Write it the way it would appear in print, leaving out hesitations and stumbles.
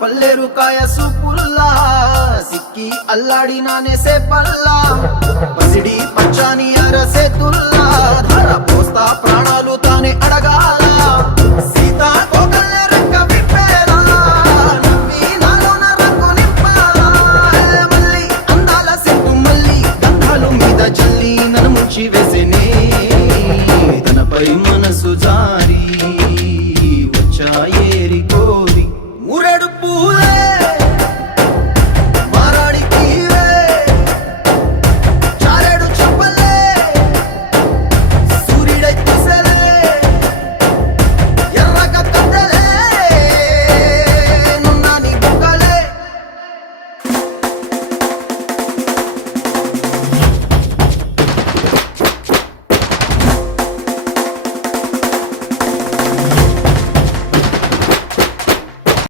పల్లెరు కాయ సూపుల్లా సిక్కి అల్లాడినానే సేపల్లా పసిడి పచ్చాని అరసేతుల్లా ధర పోస్తా ప్రాణాలు తానే అడగాల సీతా